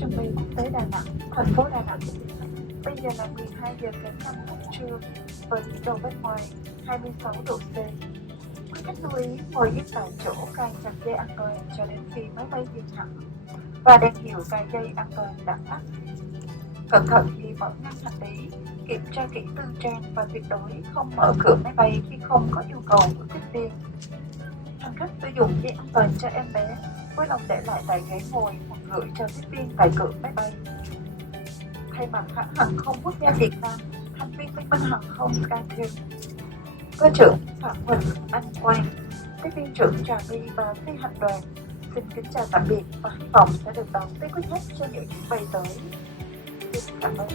sân bay quốc tế Đà Nẵng, thành phố Đà Nẵng. Bây giờ là 12 giờ kém 5 phút trưa, với nhiệt độ bên ngoài 26 độ C. Quý khách lưu ý ngồi yên tại chỗ, cài chặt dây an toàn cho đến khi máy bay dừng hẳn và đèn hiệu cài dây an toàn đã tắt. Cẩn thận khi mở ngăn hành lý, kiểm tra kỹ tư trang và tuyệt đối không mở cửa máy bay khi không có yêu cầu của tiếp viên. Hành khách sử dụng dây an toàn cho em bé, vui lòng để lại tại ghế ngồi hoặc gửi cho tiếp viên tại cửa máy bay. Thay mặt hãng hàng không quốc gia Việt Nam, thành viên Liên minh hàng không Skytrain, cơ trưởng Phạm Huỳnh Anh Quang, tiếp viên trưởng Trà My và phi hành đoàn xin kính chào tạm biệt và hy vọng sẽ được đón tiếp quý khách trên những chuyến bay tới. Xin cảm ơn.